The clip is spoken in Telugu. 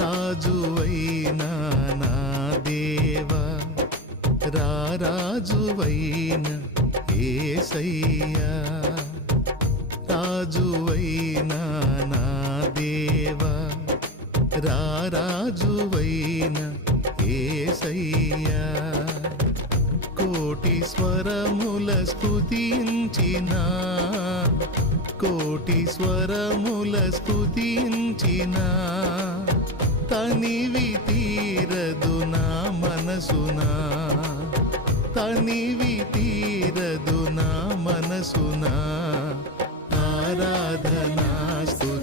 రాజువైనా నా దేవా రాజువైన యేసయ్యా రాజువైనా నా దేవా రాజువైన యేసయ్యా కోటి స్వరముల స్తుతించిన కోటి స్వరముల స్తుతించిన తనివి తీరదు నా మనసునా తనివి తీరదు నా మనసునా ఆరాధనా స్తుతి